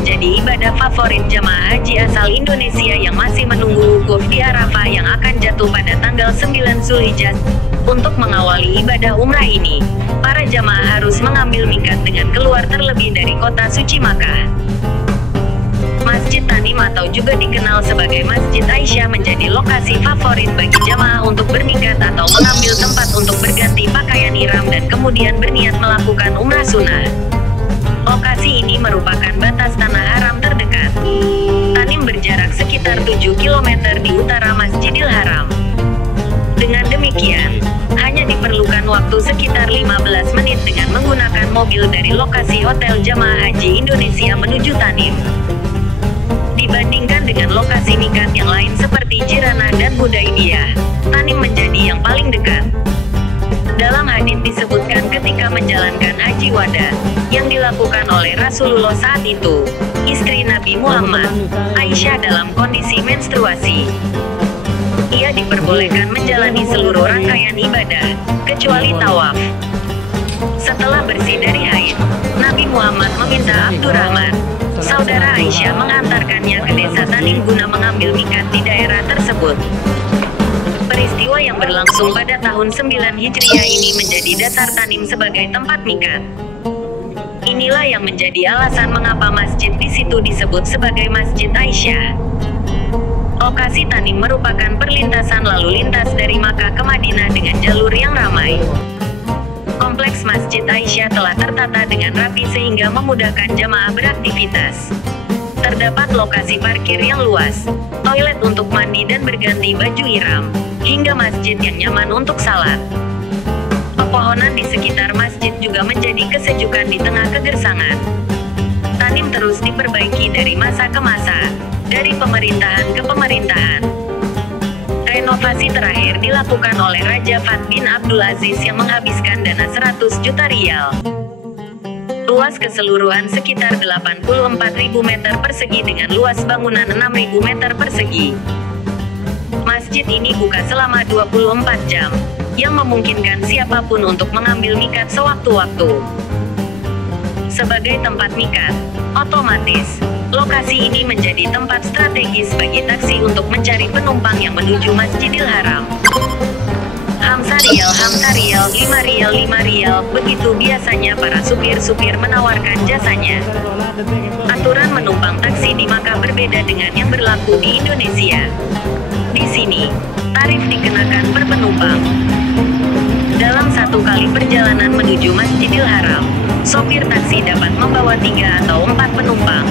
menjadi ibadah favorit jamaah haji asal Indonesia yang masih menunggu wukuf di Arafah yang akan jatuh pada tanggal 9 Zulhijjah. Untuk mengawali ibadah umrah ini, para jamaah harus mengambil miqat dengan keluar terlebih dari kota suci Makkah. Masjid Tanim atau juga dikenal sebagai Masjid Aisyah menjadi lokasi favorit bagi jamaah untuk bermiqat atau mengambil tempat untuk berganti pakaian ihram dan kemudian berniat melakukan umrah sunnah. Lokasi ini merupakan batas tanah haram terdekat. Tanim berjarak sekitar 7 km di utara Masjidil Haram. Dengan demikian, hanya diperlukan waktu sekitar 15 menit dengan menggunakan mobil dari lokasi Hotel Jamaah Haji Indonesia menuju Tanim. Dibandingkan dengan lokasi miqat yang lain seperti Jiranah dan Hudaybiyah, Tanim menjadi yang paling dekat. Dalam hadits disebutkan ketika menjalankan haji wada, yang dilakukan oleh Rasulullah saat itu, istri Nabi Muhammad, Aisyah dalam kondisi menstruasi. Ia diperbolehkan menjalani seluruh rangkaian ibadah, kecuali tawaf. Setelah bersih dari haid, Nabi Muhammad meminta Abdurrahman, saudara Aisyah mengantarkannya ke desa Tanim guna mengambil miqat di daerah tersebut. Peristiwa yang berlangsung pada tahun 9 Hijriah ini menjadi dasar Tanim sebagai tempat miqat. Inilah yang menjadi alasan mengapa masjid di situ disebut sebagai Masjid Aisyah. Lokasi Tanim merupakan perlintasan lalu lintas dari Makkah ke Madinah dengan jalur yang ramai. Kompleks Masjid Aisyah telah tertata dengan rapi sehingga memudahkan jamaah beraktivitas. Terdapat lokasi parkir yang luas, toilet untuk mandi dan berganti baju ihram, hingga masjid yang nyaman untuk salat. Pepohonan di sekitar masjid juga menjadi kesejukan di tengah kegersangan. Tanim terus diperbaiki dari masa ke masa, dari pemerintahan ke pemerintahan. Renovasi terakhir dilakukan oleh Raja Fahd bin Abdul Aziz yang menghabiskan dana 100 juta rial. Luas keseluruhan sekitar 84.000 meter persegi dengan luas bangunan 6.000 meter persegi. Masjid ini buka selama 24 jam, yang memungkinkan siapapun untuk mengambil miqat sewaktu-waktu. Sebagai tempat miqat, otomatis, lokasi ini menjadi tempat strategis bagi taksi untuk mencari penumpang yang menuju Masjidil Haram. Hamsa rial, 5 rial, begitu biasanya para supir-supir menawarkan jasanya. Aturan menumpang taksi di Makkah berbeda dengan yang berlaku di Indonesia. Di sini, tarif dikenakan per penumpang. Dalam satu kali perjalanan menuju Masjidil Haram, sopir taksi dapat membawa 3 atau 4 penumpang,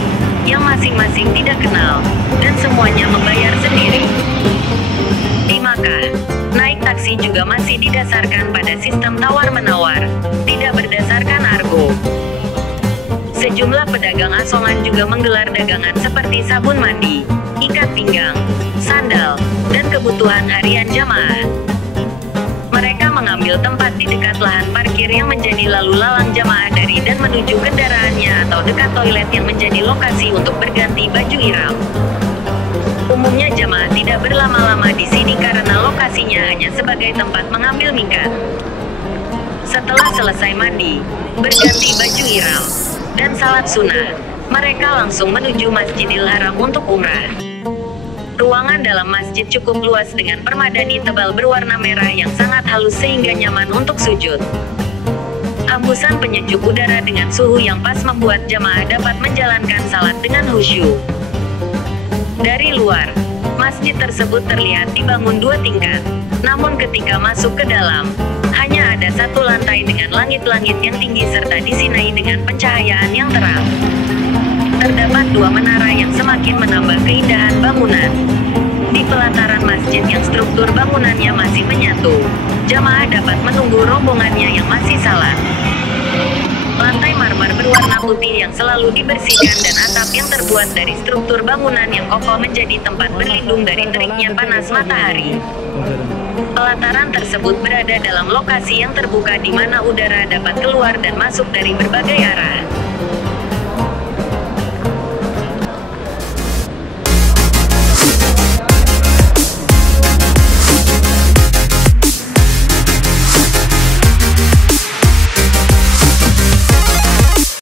yang masing-masing tidak kenal, dan semuanya membayar sendiri. Di Makkah, naik taksi juga masih didasarkan pada sistem tawar-menawar, tidak berdasarkan argo. Sejumlah pedagang asongan juga menggelar dagangan seperti sabun mandi, ikat pinggang, sandal, dan kebutuhan harian jamaah. Mereka mengambil tempat di dekat lahan parkir yang menjadi lalu lalang jamaah dari dan menuju kendaraannya atau dekat toilet yang menjadi lokasi untuk berganti baju ihram. Umumnya jamaah tidak berlama-lama di sini karena lokasinya hanya sebagai tempat mengambil miqat. Setelah selesai mandi, berganti baju ihram, dan salat sunnah, mereka langsung menuju Masjidil Haram untuk umrah. Ruangan dalam masjid cukup luas dengan permadani tebal berwarna merah yang sangat halus sehingga nyaman untuk sujud. Hembusan penyejuk udara dengan suhu yang pas membuat jamaah dapat menjalankan salat dengan khusyuk. Dari luar, masjid tersebut terlihat dibangun 2 tingkat, namun ketika masuk ke dalam, hanya ada 1 lantai dengan langit-langit yang tinggi serta disinai dengan pencahayaan yang terang. Terdapat 2 menara yang semakin menambah keindahan bangunan. Di pelataran masjid yang struktur bangunannya masih menyatu, jamaah dapat menunggu rombongannya yang masih salat. Lantai marmer berwarna putih yang selalu dibersihkan dan atap yang terbuat dari struktur bangunan yang kokoh menjadi tempat berlindung dari teriknya panas matahari. Pelataran tersebut berada dalam lokasi yang terbuka di mana udara dapat keluar dan masuk dari berbagai arah.